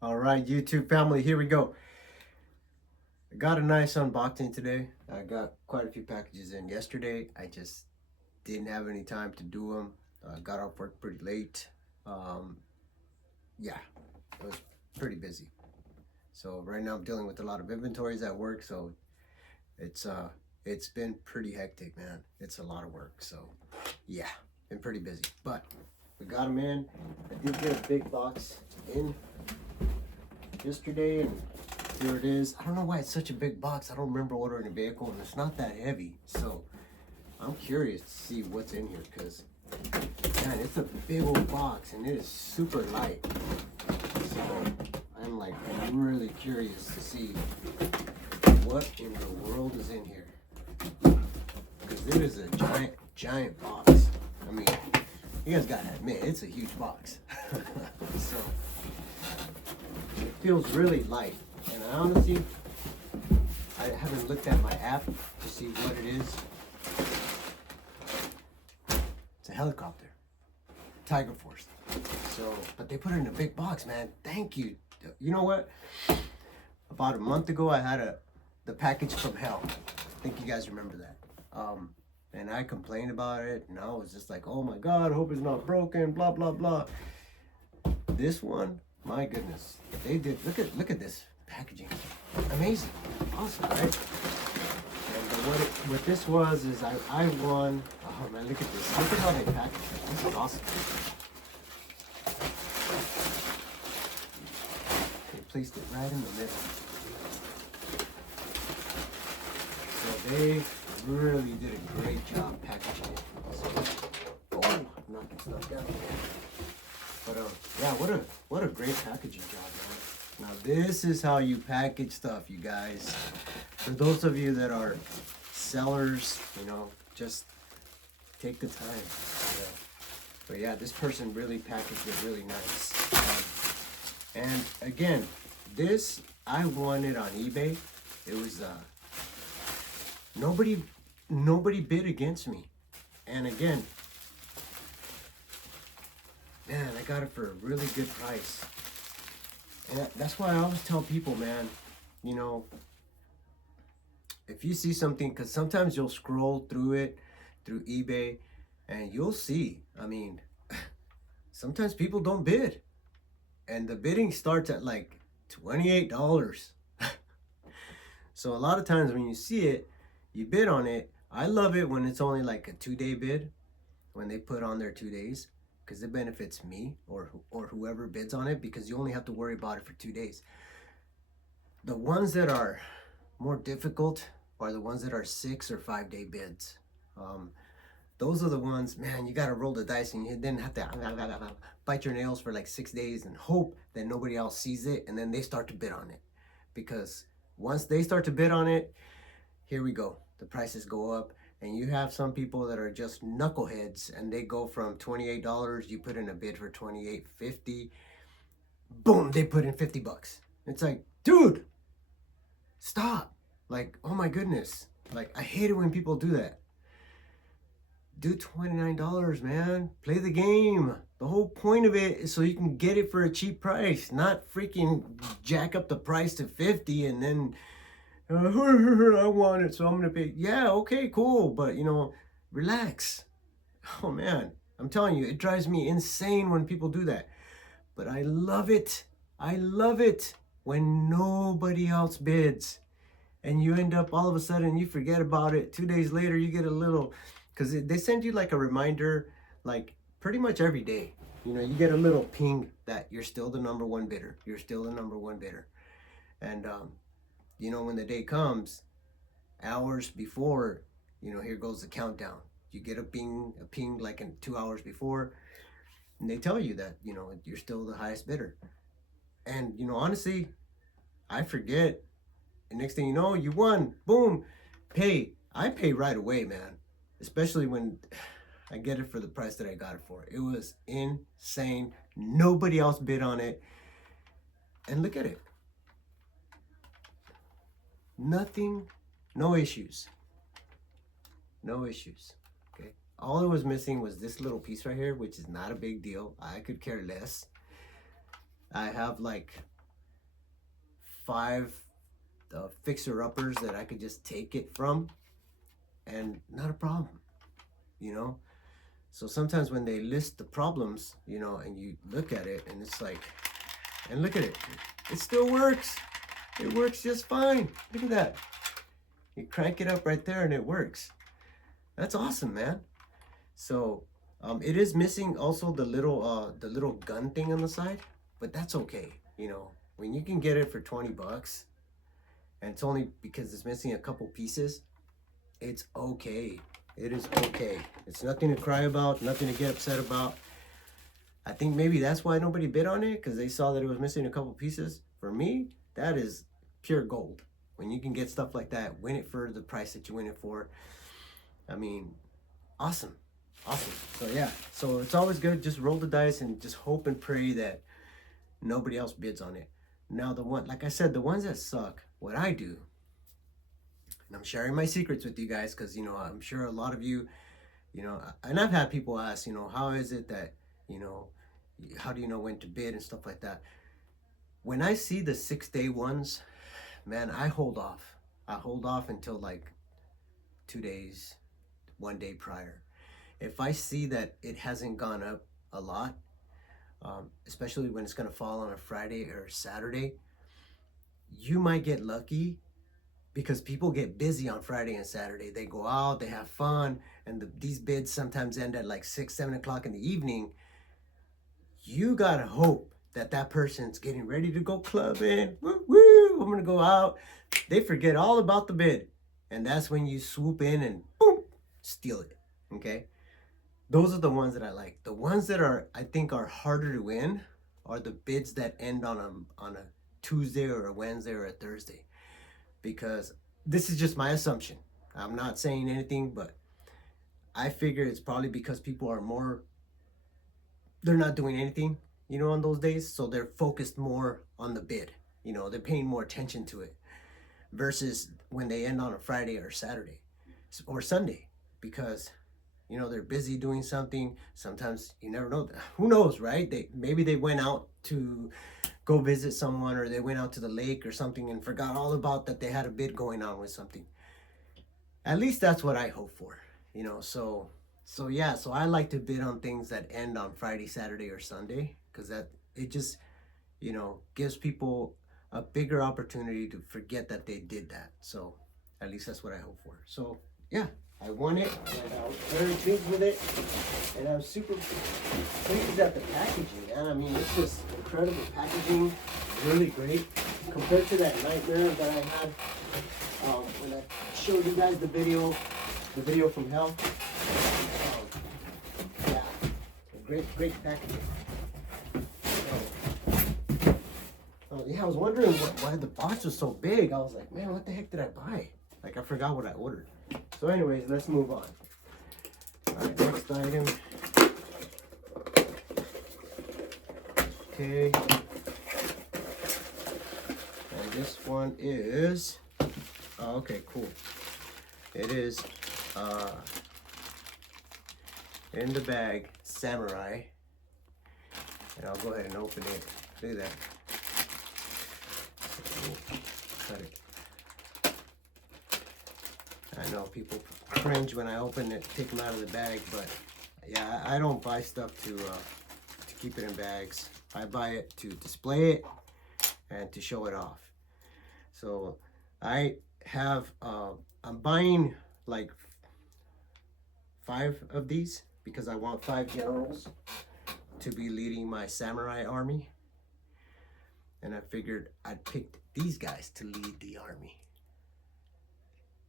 All right, YouTube family, here we go. I got a nice unboxing today. I got quite a few packages in yesterday. I just didn't have any time to do them. Got off work pretty late. Um, yeah, it was pretty busy. So right now I'm dealing with a lot of inventories at work. So it's uh it's been pretty hectic, man. It's a lot of work. So yeah, been pretty busy. But we got them in. I did get a big box in yesterday, and here it is. I don't know why it's such a big box. I don't remember ordering a vehicle, and it's not that heavy. So I'm curious to see what's in here because, man, it's a big old box and it is super light. So I'm like really curious to see what in the world is in here because it is a giant box. I mean, you guys gotta admit it's a huge box. So it feels really light. And I honestly, I haven't looked at my app to see what it is. It's a helicopter, Tiger Force. So, but they put it in a big box, man. Thank you. You know what? About a month ago, I had the package from hell. I think you guys remember that. And I complained about it, and I was just like, "Oh my God, I hope it's not broken." Blah blah blah. This one, my goodness, they did. Look at this packaging. Amazing, awesome, right? And what this was is I won. Oh man, look at this. Look at how they package it. This is awesome. They placed it right in the middle. So they really did a great job packaging it. So, oh, knocking stuff down. But yeah, what a great packaging job, man. Now this is how you package stuff, you guys. For those of you that are sellers, just take the time. Yeah. But yeah, this person really packaged it really nice. And again, this I won it on eBay. It was nobody bid against me. And again, man, I got it for a really good price. And that's why I always tell people, man, if you see something, because sometimes you'll scroll through it, through eBay, and you'll see, I mean, sometimes people don't bid. And the bidding starts at like $28. So a lot of times when you see it, you bid on it. I love it when it's only like a 2-day bid, when they put on their 2 days, because it benefits me or whoever bids on it, because you only have to worry about it for 2 days. The ones that are more difficult are the ones that are 6 or 5 day bids. Those are the ones, man, you got to roll the dice and you then have to bite your nails for like 6 days and hope that nobody else sees it, and then they start to bid on it. Because once they start to bid on it, here we go. The prices go up, and you have some people that are just knuckleheads, and they go from $28. You put in a bid for $28.50. Boom, they put in $50. It's like, dude, stop. Like, oh my goodness. Like, I hate it when people do that. Do $29, man. Play the game. The whole point of it is so you can get it for a cheap price, not freaking jack up the price to 50 and then I want it, so I'm gonna pay. Yeah, okay, cool, but relax. Oh man, I'm telling you, it drives me insane when people do that. But I love it. I love it when nobody else bids, and you end up all of a sudden you forget about it. 2 days later, you get a little, because they send you like a reminder, like pretty much every day. You get a little ping that you're still the number one bidder. You're still the number one bidder, and when the day comes, hours before, here goes the countdown. You get a ping like in 2 hours before, and they tell you that, you're still the highest bidder. And, honestly, I forget. And next thing you know, you won. Boom. Pay. I pay right away, man. Especially when I get it for the price that I got it for. It was insane. Nobody else bid on it. And look at it. Nothing, no issues. No issues. Okay. All it was missing was this little piece right here, which is not a big deal. I could care less. I have like 5 fixer-uppers that I could just take it from, and not a problem, you know. So sometimes when they list the problems, you know, and you look at it and it's like, and look at it, it still works. It works just fine. Look at that. You crank it up right there and it works. That's awesome, man. So it is missing also the little gun thing on the side, but that's okay. You know, when you can get it for 20 bucks and it's only because it's missing a couple pieces, it's okay. It is okay. It's nothing to cry about, nothing to get upset about. I think maybe that's why nobody bid on it, because they saw that it was missing a couple pieces. For me, that is pure gold. When you can get stuff like that, win it for the price that you win it for. I mean, awesome. Awesome. So yeah, so it's always good. Just roll the dice and just hope and pray that nobody else bids on it. Now like I said, the ones that suck, what I do, and I'm sharing my secrets with you guys, because, you know, I'm sure a lot of you, you know, and I've had people ask, you know, how is it that, you know, how do you know when to bid and stuff like that? When I see the 6-day ones, man, I hold off. I hold off until like 2 days, 1 day prior. If I see that it hasn't gone up a lot, especially when it's going to fall on a Friday or a Saturday, you might get lucky, because people get busy on Friday and Saturday. They go out, they have fun, and these bids sometimes end at like 6, 7 o'clock in the evening. You gotta hope that that person's getting ready to go clubbing. Woo woo! I'm gonna go out. They forget all about the bid, and that's when you swoop in and boom, steal it. Okay, those are the ones that I like. The ones that I think are harder to win are the bids that end on a Tuesday or a Wednesday or a Thursday. Because this is just my assumption. I'm not saying anything, but I figure it's probably because people are they're not doing anything, you know, on those days. So they're focused more on the bid. You know, they're paying more attention to it versus when they end on a Friday or Saturday or Sunday, because, you know, they're busy doing something. Sometimes you never know. Who knows, right? Maybe they went out to go visit someone, or they went out to the lake or something and forgot all about that they had a bid going on with something. At least that's what I hope for, you know. So yeah, so I like to bid on things that end on Friday, Saturday, or Sunday, because that it just, you know, gives people a bigger opportunity to forget that they did that. So at least that's what I hope for. So yeah, I won it, and I was very pleased with it, and I'm super pleased at the packaging, man. I mean, it's just incredible packaging, really great, compared to that nightmare that I had when I showed you guys the video from hell. Yeah, great packaging. So, yeah, I was wondering why the box was so big. I was like, man, what the heck did I buy? Like, I forgot what I ordered. So anyways, let's move on. Alright, next item. Okay. And this one is, oh, okay, cool. It is in the bag, Samurai. And I'll go ahead and open it. Look at that. Cut it. I know people cringe when I open it, take them out of the bag, but yeah, I don't buy stuff to keep it in bags. I buy it to display it and to show it off. So I have, I'm buying like 5 of these because I want 5 generals to be leading my samurai army. And I figured I'd pick these guys to lead the army.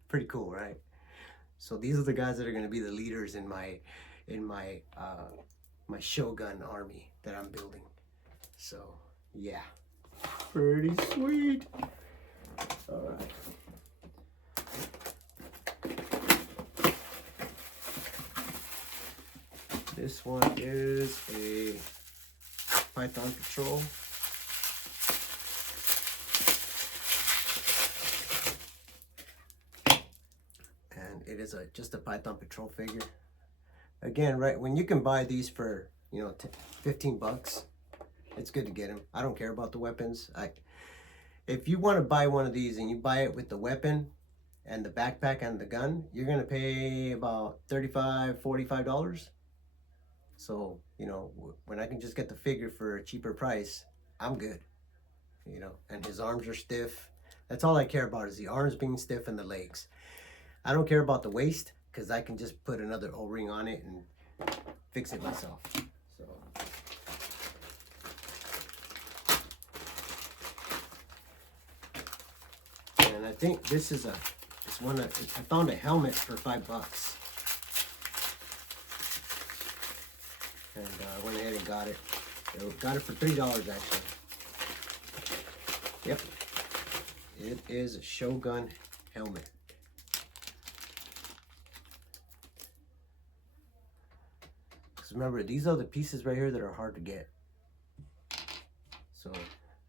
Pretty cool, right? So these are the guys that are going to be the leaders in my my Shogun army that I'm building. So yeah, pretty sweet. All right. This one is a Python Patrol. It is just a Python Patrol figure. Again, right, when you can buy these for, you know, 15 bucks, it's good to get them. I don't care about the weapons. if you want to buy one of these and you buy it with the weapon and the backpack and the gun, you're gonna pay about $35-$45. So, you know, when I can just get the figure for a cheaper price, I'm good. You know, and his arms are stiff. That's all I care about, is the arms being stiff and the legs. I don't care about the waist, because I can just put another O-ring on it and fix it myself. So and I think this is it's one I found a helmet for $5. And I went ahead and got it. Got it for $3 actually. Yep. It is a Shogun helmet. Because remember, these are the pieces right here that are hard to get. So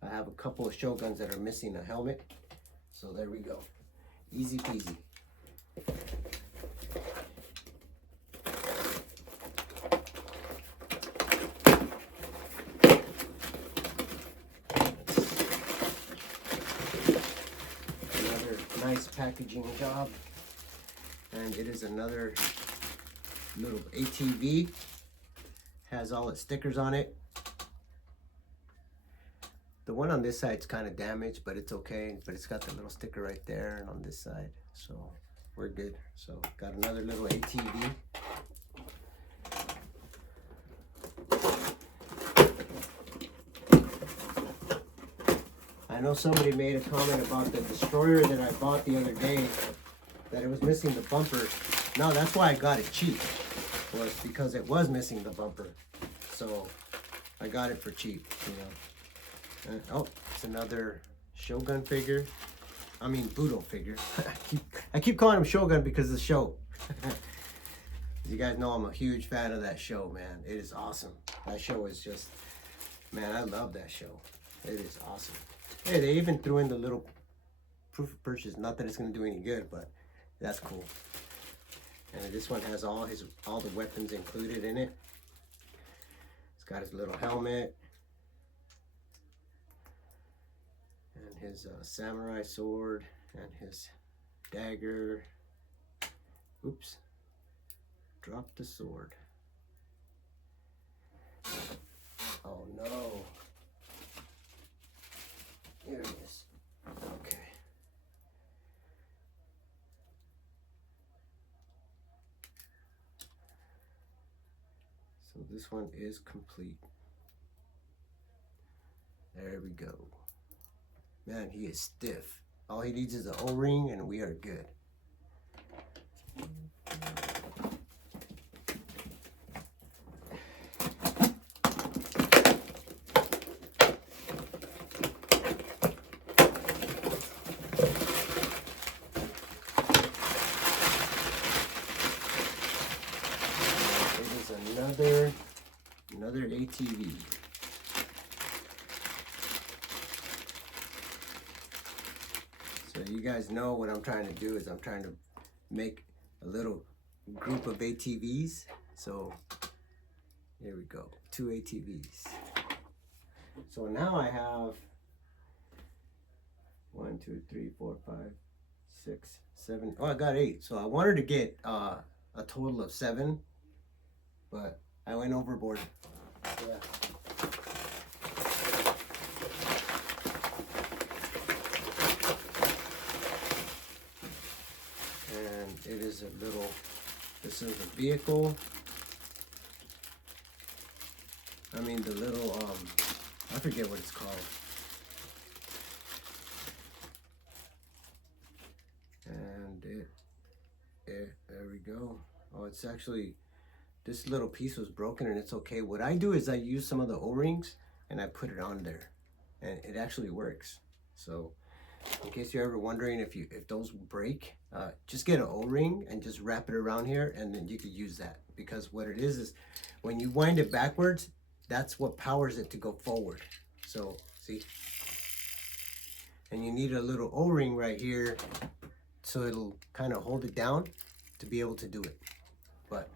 I have a couple of Shoguns that are missing a helmet. So there we go. Easy peasy. Nice packaging job, and it is another little ATV. Has all its stickers on it. The one on this side's kind of damaged, but it's okay. But it's got the little sticker right there, and on this side, so we're good. So got another little ATV. I know somebody made a comment about the destroyer that I bought the other day, that it was missing the bumper. No, that's why I got it cheap, was because it was missing the bumper. So I got it for cheap, you know. And, oh, it's another Shogun figure. I mean Budo figure. I keep calling him Shogun because of the show. You guys know I'm a huge fan of that show, man. It is awesome. That show is just, man, I love that show. It is awesome. Hey, they even threw in the little proof of purchase. Not that it's gonna do any good, but that's cool. And this one has all the weapons included in it. It's got his little helmet and his samurai sword and his dagger. Oops, dropped the sword. Oh no. Here it is. Okay. So this one is complete. There we go. Man, he is stiff. All he needs is an O-ring and we are good. Another ATV. So you guys know what I'm trying to do is I'm trying to make a little group of ATVs. So here we go, 2 ATVs. So now I have 1, 2, 3, 4, 5, 6, 7. Oh, I got 8. So I wanted to get a total of 7, but I went overboard. Yeah. And it is a little, this is a vehicle. I mean the little, I forget what it's called. And there we go. Oh, it's actually, this little piece was broken and it's okay. What I do is I use some of the O-rings and I put it on there and it actually works. So in case you're ever wondering if those break, just get an O-ring and just wrap it around here and then you can use that. Because what it is when you wind it backwards, that's what powers it to go forward. So see? And you need a little O-ring right here so it'll kind of hold it down to be able to do it. But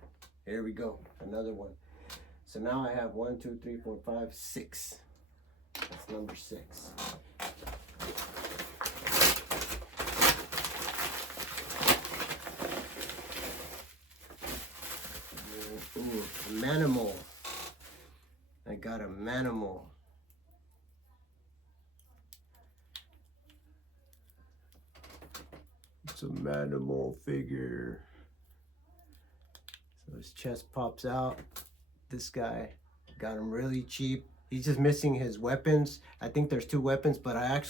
here we go, another one. So now I have 1, 2, 3, 4, 5, 6. That's number 6. Manimal. I got a Manimal. It's a Manimal figure. So his chest pops out. This guy, got him really cheap. He's just missing his weapons. I think there's 2 weapons, but I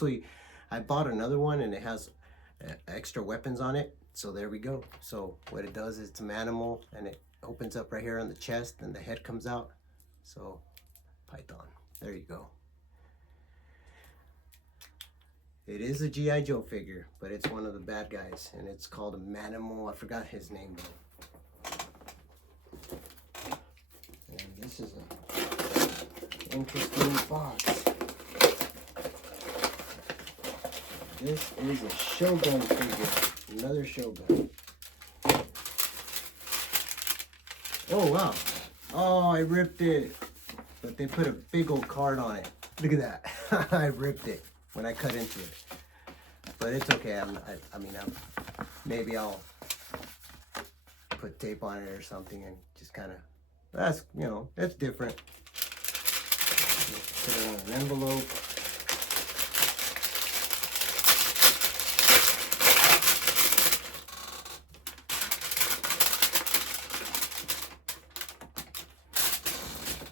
bought another one and it has extra weapons on it. So there we go. So what it does is it's an animal and it opens up right here on the chest and the head comes out. So Python, there you go. It is a G.I. Joe figure, but it's one of the bad guys and it's called a Manimal. I forgot his name though. And this is an interesting box. This is a Shogun figure. Another Shogun. Oh wow. Oh, I ripped it. But they put a big old card on it. Look at that. I ripped it when I cut into it. But it's okay. Maybe I'll put tape on it or something and just kind of, that's, you know, that's different. Put it in an envelope.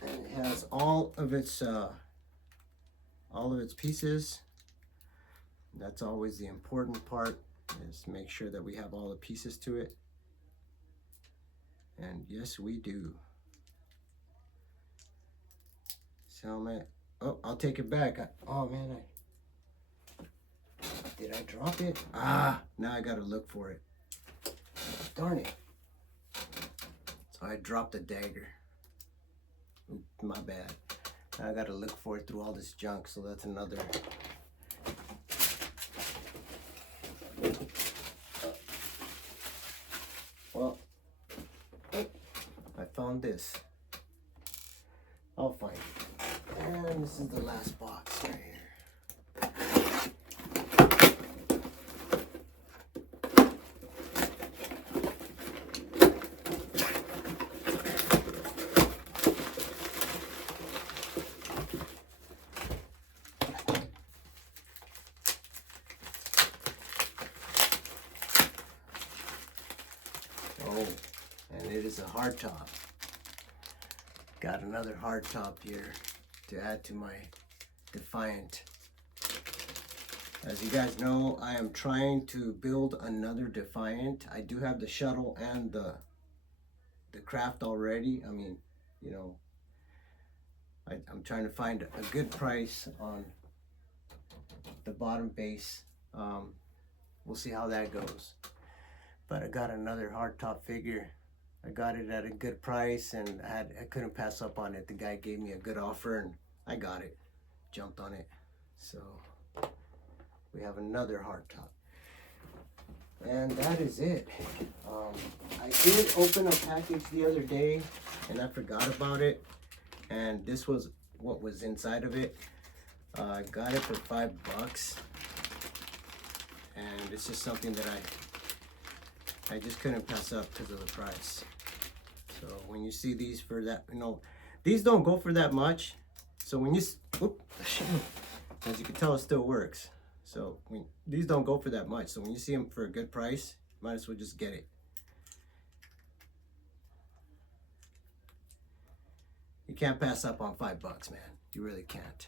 And it has all of its pieces. That's always the important part, is to make sure that we have all the pieces to it. And yes, we do. Helmet. Oh, I'll take it back. Oh man, did I drop it? Ah, now I gotta look for it. Darn it. So I dropped the dagger. Ooh, my bad. Now I gotta look for it through all this junk, so that's another. Well, I found this. I'll find it. And this is the last box right here. Oh, and it is a hard top. Got another hard top here to add to my Defiant. As you guys know, I am trying to build another Defiant. I do have the shuttle and the craft already. I mean, you know, I'm trying to find a good price on the bottom base. We'll see how that goes. But I got another hardtop figure. I got it at a good price and I couldn't pass up on it. The guy gave me a good offer and I got it. Jumped on it. So we have another hardtop. And that is it. I did open a package the other day and I forgot about it. And this was what was inside of it. I got it for $5. And it's just something that I just couldn't pass up because of the price. So when you see these for that, you know, these don't go for that much. So when you, as you can tell, it still works. So these don't go for that much. So when you see them for a good price, might as well just get it. You can't pass up on $5, man. You really can't.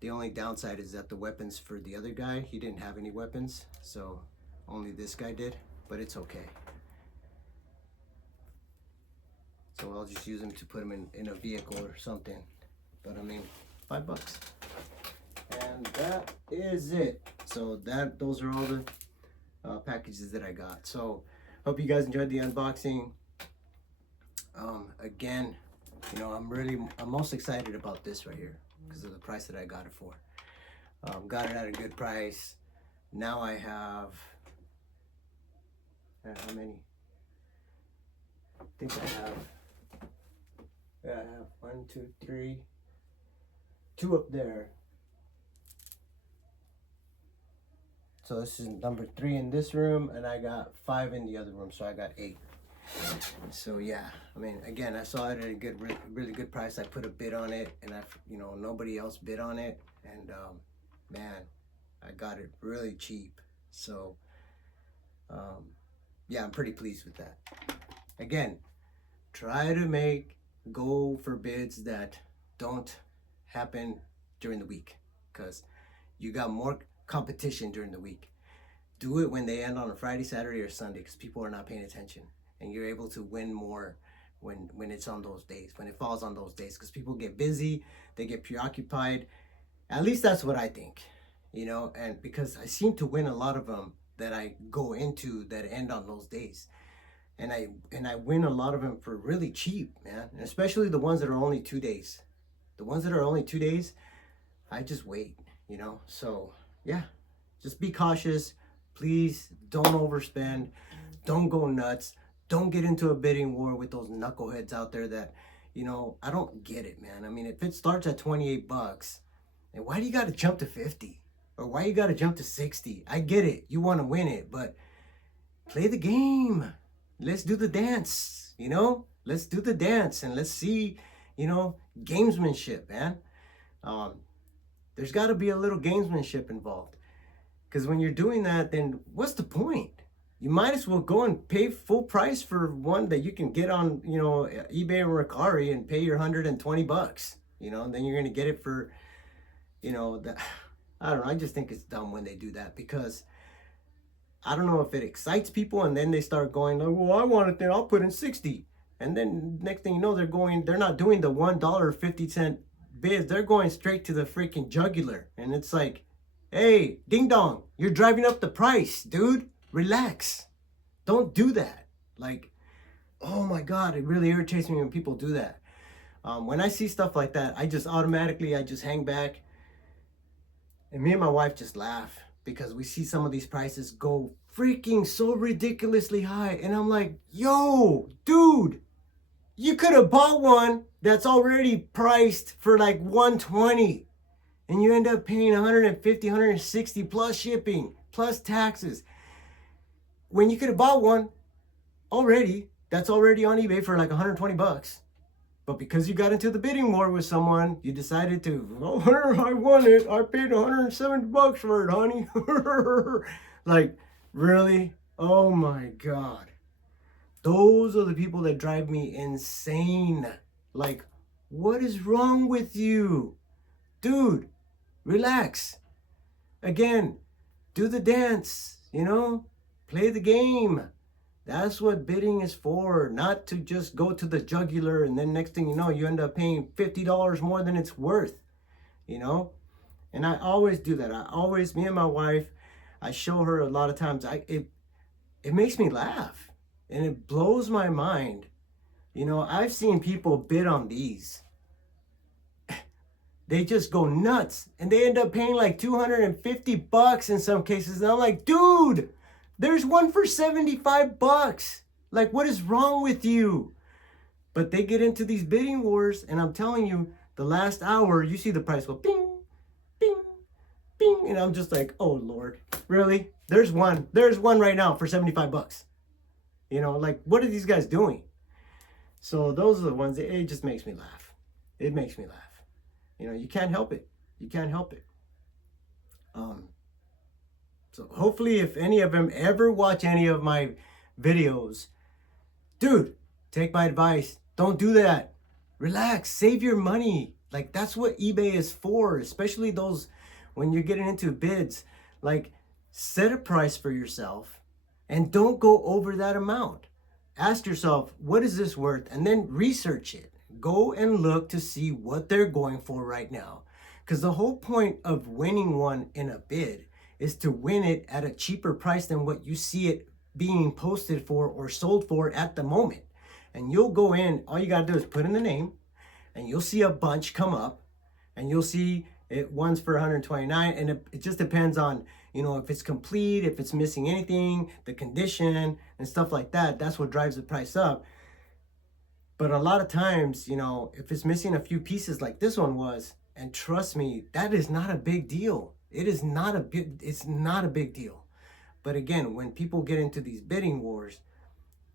The only downside is that the weapons for the other guy, he didn't have any weapons. So only this guy did, but it's okay. So I'll just use them to put them in a vehicle or something. But I mean, $5. And that is it. So those are all the packages that I got. So hope you guys enjoyed the unboxing. Again, you know, I'm most excited about this right here because of the price that I got it for. Got it at a good price. Now I have, how many? I think I have 1, 2, 3, 2 up there. So this is number 3 in this room, and I got 5 in the other room, so I got 8. So yeah, I mean, again, I saw it at a good, really good price. I put a bid on it, and nobody else bid on it, and man, I got it really cheap. So um, yeah, I'm pretty pleased with that. Again, try to go for bids that don't happen during the week, because you got more competition during the week. Do it when they end on a Friday, Saturday, or Sunday, because people are not paying attention, and you're able to win more when it's on those days, when it falls on those days, because people get busy, they get preoccupied. At least that's what I think, and because I seem to win a lot of them that I go into that end on those days, and I win a lot of them for really cheap, man, and especially the ones that are only 2 days. The ones that are only 2 days, I just wait, So yeah, just be cautious. Please don't overspend. Don't go nuts. Don't get into a bidding war with those knuckleheads out there that, I don't get it, man. I mean, if it starts at $28, and why do you got to jump to 50? Or why you got to jump to 60? I get it. You want to win it, but play the game. Let's do the dance, Let's do the dance and let's see, gamesmanship, man. Um, there's got to be a little gamesmanship involved. Because when you're doing that, then what's the point? You might as well go and pay full price for one that you can get on, eBay or Mercari and pay your $120, and then you're going to get it for, I don't know. I just think it's dumb when they do that, because I don't know if it excites people and then they start going, like, well, I want it, then I'll put in 60. And then next thing you know, they're not doing the $1.50 bids. They're going straight to the freaking jugular. And it's like, hey, ding dong, you're driving up the price, dude. Relax. Don't do that. Like, oh my God, it really irritates me when people do that. When I see stuff like that, I just hang back. And me and my wife just laugh, because we see some of these prices go freaking so ridiculously high. And I'm like, yo, dude, you could have bought one that's already priced for like 120, and you end up paying 150, 160 plus shipping, plus taxes. When you could have bought one that's already on eBay for like 120 bucks. But because you got into the bidding war with someone, you decided to, I want it. I paid 170 bucks for it, honey. Like, really? Oh my God. Those are the people that drive me insane. Like, what is wrong with you? Dude, relax. Again, do the dance, play the game. That's what bidding is for, not to just go to the jugular and then next thing you know, you end up paying $50 more than it's worth, And I always do that. Me and my wife, I show her a lot of times. It makes me laugh, and it blows my mind. I've seen people bid on these. They just go nuts, and they end up paying like 250 bucks in some cases. And I'm like, dude, there's one for 75 bucks. Like, what is wrong with you? But they get into these bidding wars, and I'm telling you, the last hour, you see the price go bing, bing, bing, and I'm just like, oh Lord, really? There's one right now for 75 bucks. Like, what are these guys doing? So those are the ones that, it just makes me laugh. It makes me laugh. You can't help it. You can't help it. So hopefully, if any of them ever watch any of my videos, dude, take my advice. Don't do that. Relax. Save your money. Like, that's what eBay is for, especially those when you're getting into bids. Like, set a price for yourself and don't go over that amount. Ask yourself, what is this worth? And then research it. Go and look to see what they're going for right now. Because the whole point of winning one in a bid is to win it at a cheaper price than what you see it being posted for or sold for at the moment. And you'll go in, all you got to do is put in the name, and you'll see a bunch come up, and you'll see it one's for 129, and it just depends on, if it's complete, if it's missing anything, the condition, and stuff like that. That's what drives the price up. But a lot of times, if it's missing a few pieces like this one was, and trust me, that is not a big deal. It's not a big deal. But again, when people get into these bidding wars,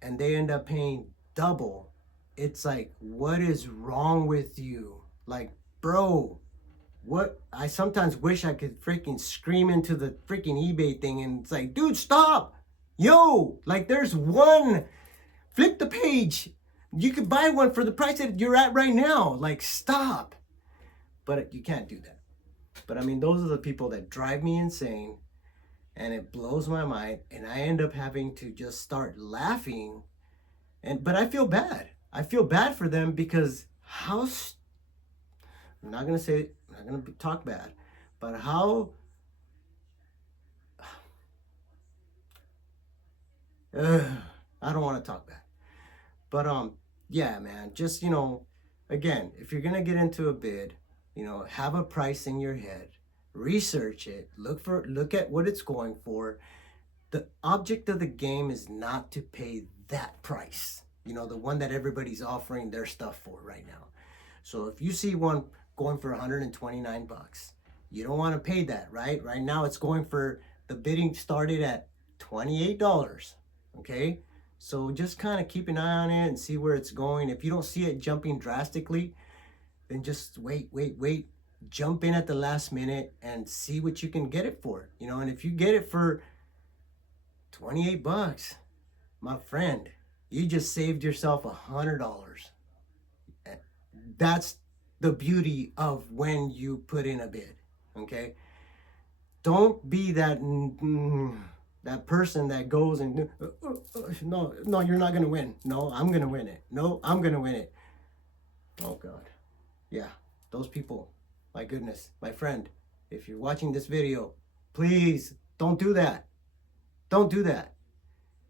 and they end up paying double. It's like, what is wrong with you? Like, bro, what? I sometimes wish I could freaking scream into the freaking eBay thing, and it's like, dude, stop. Yo, like, there's one. Flip the page. You could buy one for the price that you're at right now. Like, stop. But you can't do that. But I mean, those are the people that drive me insane, and it blows my mind, and I end up having to just start laughing. But I feel bad. I feel bad for them because I'm not gonna say, I'm not gonna talk bad, but how I don't want to talk bad. But yeah, man, just again, if you're gonna get into a bid, have a price in your head, research it, look at what it's going for. The object of the game is not to pay that price, the one that everybody's offering their stuff for right now. So if you see one going for 129 bucks, you don't want to pay that, right? Right now it's going for, the bidding started at $28. Okay? So just kind of keep an eye on it and see where it's going. If you don't see it jumping drastically, then just wait. Jump in at the last minute and see what you can get it for. And if you get it for 28 bucks, my friend, you just saved yourself $100. That's the beauty of when you put in a bid. Okay? Don't be that person that goes and no, you're not gonna win. No, I'm gonna win it. No, I'm gonna win it. Oh God, yeah, those people. My goodness, my friend, if you're watching this video, please don't do that. Don't do that.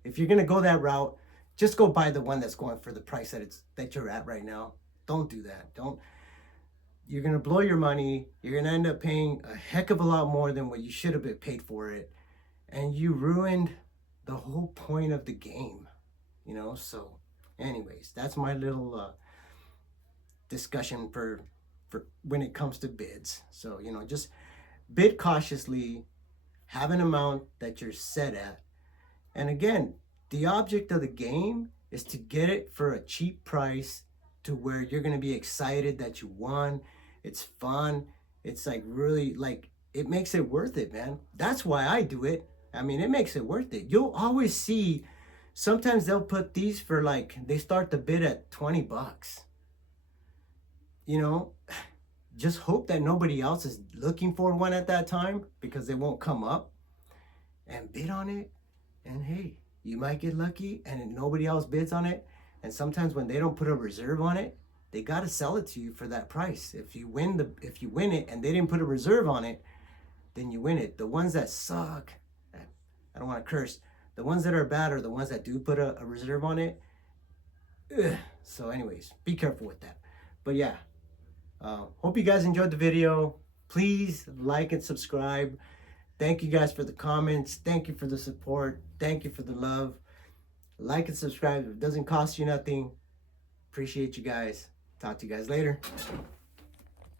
If you're gonna go that route, just go buy the one that's going for the price that you're at right now. Don't do that. Don't. You're gonna blow your money. You're gonna end up paying a heck of a lot more than what you should have been paid for it, and you ruined the whole point of the game. So anyways, that's my little discussion for when it comes to bids. So just bid cautiously, have an amount that you're set at, and again, the object of the game is to get it for a cheap price, to where you're going to be excited that you won. It's fun. It's like, really, like, it makes it worth it, man. That's why I do it. I mean, it makes it worth it. You'll always see, sometimes they'll put these for, like, they start the bid at 20 bucks. Just hope that nobody else is looking for one at that time, because they won't come up, and bid on it. And hey, you might get lucky and nobody else bids on it. And sometimes when they don't put a reserve on it, they got to sell it to you for that price. If you win it and they didn't put a reserve on it, then you win it. The ones that suck, I don't want to curse, the ones that are bad are the ones that do put a reserve on it. Ugh. So anyways, be careful with that. But yeah, hope you guys enjoyed the video. Please like and subscribe. Thank you guys for the comments. Thank you for the support. Thank you for the love. Like and subscribe. It doesn't cost you nothing. Appreciate you guys. Talk to you guys later.